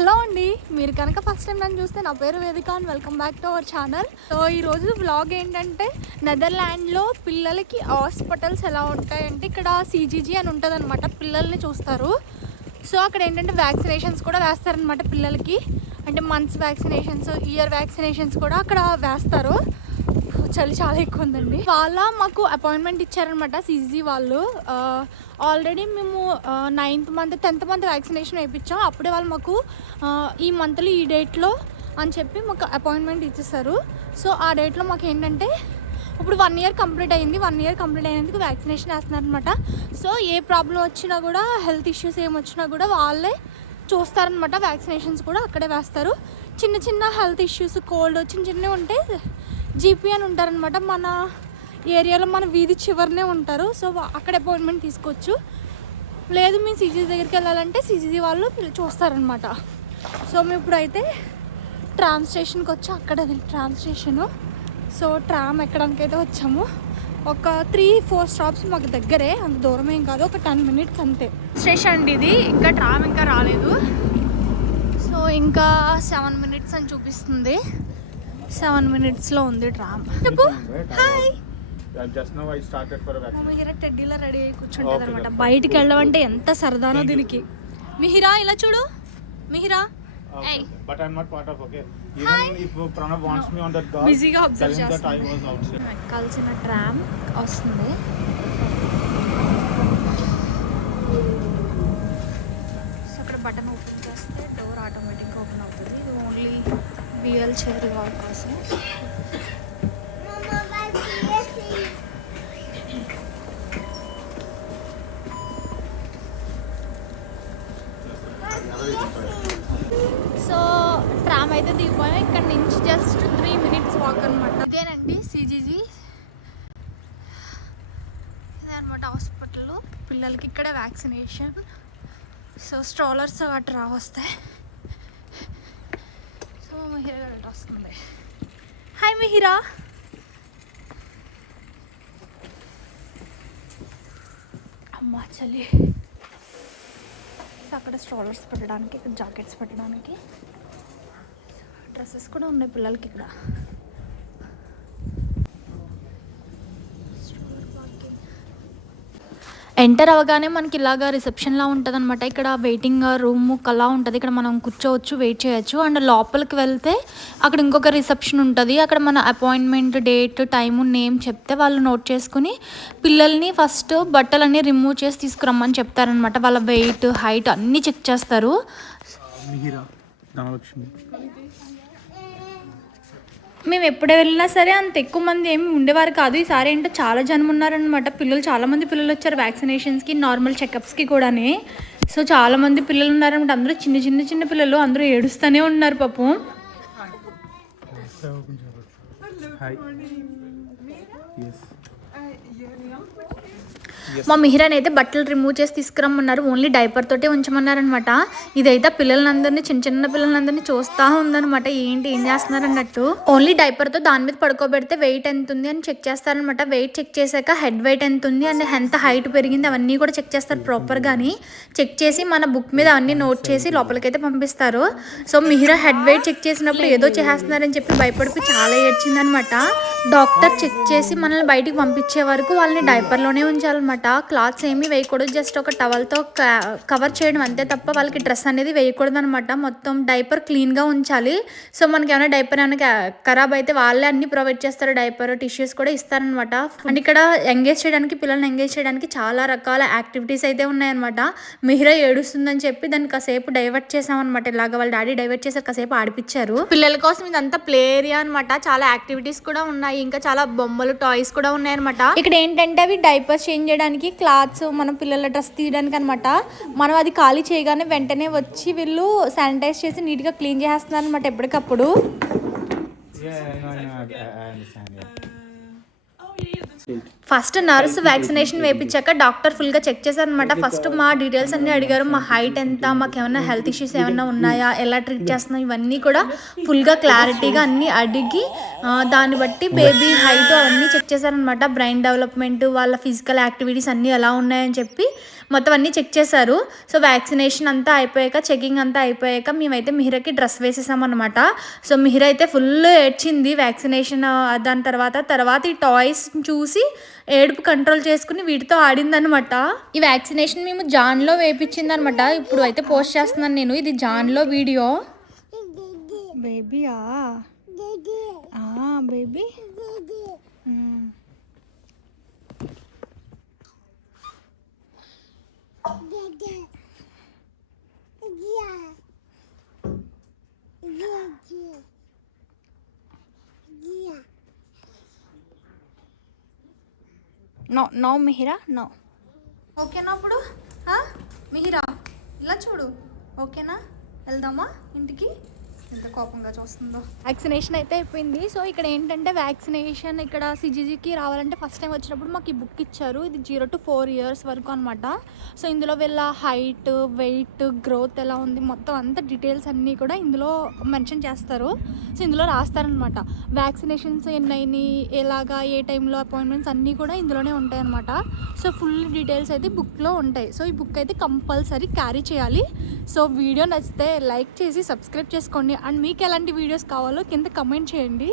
Hello అండి, మీరు కనుక ఫస్ట్ టైం నన్ను చూస్తే నా పేరు వేదిక and welcome back to our channel. So ఈరోజు వ్లాగ్ ఏంటంటే నెదర్లాండ్లో పిల్లలకి హాస్పిటల్స్ ఎలా ఉంటాయంటే ఇక్కడ CGG అని ఉంటుంది అనమాట. పిల్లల్ని చూస్తారు. సో అక్కడ ఏంటంటే వ్యాక్సినేషన్స్ కూడా వేస్తారనమాట పిల్లలకి. అంటే మంత్స్ వ్యాక్సినేషన్స్, ఇయర్ వ్యాక్సినేషన్స్ కూడా అక్కడ వేస్తారు. చలి చాలా ఎక్కువ ఉందండి. వాళ్ళ మాకు అపాయింట్మెంట్ ఇచ్చారనమాట CGG వాళ్ళు. ఆల్రెడీ మేము 9th month 10th month vaccination వేయించాం. అప్పుడే వాళ్ళు మాకు ఈ మంత్లో ఈ డేట్లో అని చెప్పి మాకు అపాయింట్మెంట్ ఇచ్చేస్తారు. సో ఆ డేట్లో మాకు ఏంటంటే ఇప్పుడు 1 year కంప్లీట్ అయింది. 1 year కంప్లీట్ అయినందుకు వ్యాక్సినేషన్ వేస్తున్నారనమాట. సో ఏ ప్రాబ్లం వచ్చినా కూడా, హెల్త్ ఇష్యూస్ ఏమొచ్చినా కూడా వాళ్ళే చూస్తారనమాట. వ్యాక్సినేషన్స్ కూడా అక్కడే వేస్తారు. చిన్న చిన్న హెల్త్ ఇష్యూస్, కోల్డ్ చిన్నవి ఉంటే GP అని ఉంటారనమాట. మన ఏరియాలో మన వీధి చివరినే ఉంటారు. సో అక్కడ అపాయింట్మెంట్ తీసుకోవచ్చు. లేదు మేము CGG దగ్గరికి వెళ్ళాలంటే CGG వాళ్ళు చూస్తారనమాట. సో మేము ఇప్పుడైతే ట్రామ్ స్టేషన్కి వచ్చి, అక్కడ ట్రామ్ స్టేషను. సో ట్రామ్ ఎక్కడానికి అయితే వచ్చాము. ఒక 3-4 stops మాకు దగ్గరే, అంత దూరం ఏం కాదు, ఒక 10 minutes అంతే. స్టేషన్ అండి ఇది. ఇంకా ట్రామ్ ఇంకా రాలేదు. సో ఇంకా 7 minutes అని చూపిస్తుంది. 7 minutesలో ఉంది ట్రామ్. చెప్పు hi. Just now I started for a vaccination. Mihira టెడ్డీలా రెడీ అయ్యి కూర్చుంటుంది అనమాట. బయటికి వెళ్ళమంటే ఎంత సరదానో దీనికి. మిహిరా ఇలా చూడు. Mihira but I'm not part of. Okay, even if Pranav wants me on that car, బిజీగా అబ్జర్వ్ that I చేస్తాను. was outside. కలిసిన ట్రామ్ వస్తుంది. సో అక్కడ బటన్ ఓపెన్ చేస్తే డోర్ ఆటోమేటిక్గా ఓపెన్ అవుతుంది. ఇది ఓన్లీ వీల్ చైర్ వాళ్ళ కోసం. సో ట్రామ్ అయితే దిగిపోయాం. ఇక్కడ నుంచి జస్ట్ 3 minutes వాక్ అనమాట. ఇదేనండి CGG. ఇదే అనమాట హాస్పిటల్. పిల్లలకి ఇక్కడ వ్యాక్సినేషన్. సో స్ట్రోలర్స్ అట్లా వస్తాయి. సో మిహిరా వస్తుంది. హాయ్ మిహిరా. అమ్మా చలి. అక్కడ స్ట్రోలర్స్ పెట్టడానికి, ఇక్కడ జాకెట్స్ పెట్టడానికి, డ్రెస్సెస్ కూడా ఉన్నాయి పిల్లలకి ఇక్కడ. ఎంటర్ అవ్వగానే మనకి ఇలాగా రిసెప్షన్లా ఉంటుంది అనమాట. ఇక్కడ వెయిటింగ్ రూమ్ అలా ఉంటుంది. ఇక్కడ మనం కూర్చోవచ్చు, వెయిట్ చేయొచ్చు. అండ్ లోపలికి వెళ్తే అక్కడ ఇంకొక రిసెప్షన్ ఉంటుంది. అక్కడ మన అపాయింట్మెంట్, డేట్, టైము, నేమ్ చెప్తే వాళ్ళు నోట్ చేసుకుని పిల్లల్ని ఫస్ట్ బట్టలన్నీ రిమూవ్ చేసి తీసుకురమ్మని చెప్తారనమాట. వాళ్ళ వెయిట్, హైట్ అన్నీ చెక్ చేస్తారు. మేము ఎప్పుడు వెళ్ళినా సరే అంత ఎక్కువ మంది ఏమి ఉండేవారు కాదు. ఈసారి ఏంటో చాలా జనం ఉన్నారనమాట. పిల్లలు చాలామంది పిల్లలు వచ్చారు వ్యాక్సినేషన్స్కి, నార్మల్ చెకప్స్కి కూడానే. సో చాలామంది పిల్లలు ఉన్నారనమాట. అందరూ చిన్న పిల్లలు, అందరూ ఏడుస్తూనే ఉన్నారు పాపం. మా మిహిరాని అయితే బట్టలు రిమూవ్ చేసి తీసుకురమ్మన్నారు. ఓన్లీ డైపర్ తోటే ఉంచమన్నారనమాట. ఇదైతే పిల్లలందరినీ, చిన్న పిల్లలందరినీ చూస్తూ ఉందనమాట. ఏం చేస్తున్నారు అన్నట్టు. ఓన్లీ డైపర్తో దాని మీద పడుకోబెడితే వెయిట్ ఎంత ఉంది అని చెక్ చేస్తారనమాట. వెయిట్ చెక్ చేశాక హెడ్ వెయిట్ ఎంత ఉంది అండ్ ఎంత హైట్ పెరిగింది అవన్నీ కూడా చెక్ చేస్తారు ప్రాపర్గాని. చెక్ చేసి మన బుక్ మీద అన్నీ నోట్ చేసి లోపలికైతే పంపిస్తారు. So Mihira head weight check చేసినప్పుడు ఏదో చేస్తున్నారని చెప్పి భయపడిపోయి చాలా ఏడ్చిందనమాట. డాక్టర్ చెక్ చేసి మనల్ని బయటికి పంపించే వరకు వాళ్ళని డైపర్లోనే ఉంచాలన్నమాట. క్లాత్స్ ఏమీ వేయకూడదు. జస్ట్ ఒక టవల్తో కవర్ చేయడం అంతే తప్ప వాళ్ళకి డ్రెస్ అనేది వేయకూడదు అనమాట. మొత్తం డైపర్ క్లీన్గా ఉంచాలి. సో మనకి ఏమైనా డైపర్ ఏమైనా ఖరాబ్ అయితే వాళ్ళే అన్ని ప్రొవైడ్ చేస్తారు. డైపర్, టిష్యూస్ కూడా ఇస్తారనమాట. అండ్ ఇక్కడ ఎంగేజ్ చేయడానికి, పిల్లల్ని ఎంగేజ్ చేయడానికి చాలా రకాల యాక్టివిటీస్ అయితే ఉన్నాయన్నమాట. మిహిరా ఏడుస్తుందని చెప్పి దాన్ని కాసేపు డైవర్ట్ చేసామన్నమాట. ఇలాగ వాళ్ళ డాడీ డైవర్ట్ చేసి కాసేపు ఆడిపించారు. పిల్లల కోసం ఇదంతా ప్లే ఏరియా అనమాట. చాలా యాక్టివిటీస్ కూడా ఉన్నాయి. ఇంకా చాలా బొమ్మలు, టాయ్స్ కూడా ఉన్నాయన్నమాట. ఇక్కడ ఏంటంటే అవి డైపర్స్ చేంజ్ చేయడానికి, క్లాత్స్, మనం పిల్లల డ్రెస్ తీయడానికి అనమాట. మనం అది ఖాళీ చేయగానే వెంటనే వచ్చి వీళ్ళు శానిటైజ్ చేసి నీట్గా క్లీన్ చేస్తున్నారు అనమాట ఎప్పటికప్పుడు. ఫస్ట్ నర్స్ వ్యాక్సినేషన్ వేయించాక డాక్టర్ ఫుల్గా చెక్ చేశారనమాట. ఫస్ట్ మా డీటెయిల్స్ అన్నీ అడిగారు. మా హైట్ ఎంత, మాకు ఏమైనా హెల్త్ ఇష్యూస్ ఏమైనా ఉన్నాయా, ఎలా ట్రీట్ చేస్తున్నాం, ఇవన్నీ కూడా ఫుల్గా క్లారిటీగా అన్నీ అడిగి దాన్ని బట్టి బేబీ హైట్ అవన్నీ చెక్ చేశారనమాట. బ్రెయిన్ డెవలప్మెంట్, వాళ్ళ ఫిజికల్ యాక్టివిటీస్ అన్నీ ఎలా ఉన్నాయని చెప్పి మొత్తం అన్నీ చెక్ చేశారు. సో వ్యాక్సినేషన్ అంతా అయిపోయాక, చెకింగ్ అంతా అయిపోయాక మేమైతే మిహిరాకి డ్రెస్ వేసేసామన్నమాట. సో మిహిరా అయితే ఫుల్ ఏడ్చింది వ్యాక్సినేషన్ దాని తర్వాత ఈ టాయ్స్ చూసి ఏడుపు కంట్రోల్ చేసుకుని వీటితో ఆడిందనమాట. ఈ వ్యాక్సినేషన్ మేము జాన్లో వేయించింది అనమాట. ఇప్పుడు అయితే పోస్ట్ చేస్తున్నాను నేను. ఇది జాన్లో వీడియో. బేబీయా baby no no Mihira no. ఓకేనా ఇప్పుడు మిహిరా ఇలా చూడు. ఓకేనా, వెళ్దామా ఇంటికి? ఎంత కోపంగా చూస్తుందో. వ్యాక్సినేషన్ అయితే అయిపోయింది. సో ఇక్కడ ఏంటంటే వ్యాక్సినేషన్ ఇక్కడ సిజీజీకి రావాలంటే ఫస్ట్ టైం వచ్చినప్పుడు మాకు ఈ బుక్ ఇచ్చారు. ఇది 0 to 4 years వరకు అనమాట. సో ఇందులో వీళ్ళ హైట్, వెయిట్, గ్రోత్ ఎలా ఉంది మొత్తం అంతా డీటెయిల్స్ అన్నీ కూడా ఇందులో మెన్షన్ చేస్తారు. సో ఇందులో రాస్తారనమాట. వ్యాక్సినేషన్స్ ఎన్నైనా, ఎలాగా, ఏ టైంలో అపాయింట్మెంట్స్ అన్నీ కూడా ఇందులోనే ఉంటాయి అనమాట. సో ఫుల్ డీటెయిల్స్ అయితే బుక్లో ఉంటాయి. సో ఈ బుక్ అయితే కంపల్సరీ క్యారీ చేయాలి. సో వీడియో నచ్చితే లైక్ చేసి సబ్స్క్రైబ్ చేసుకోండి. అండ్ మీకు ఎలాంటి వీడియోస్ కావాలో కింద కమెంట్ చేయండి.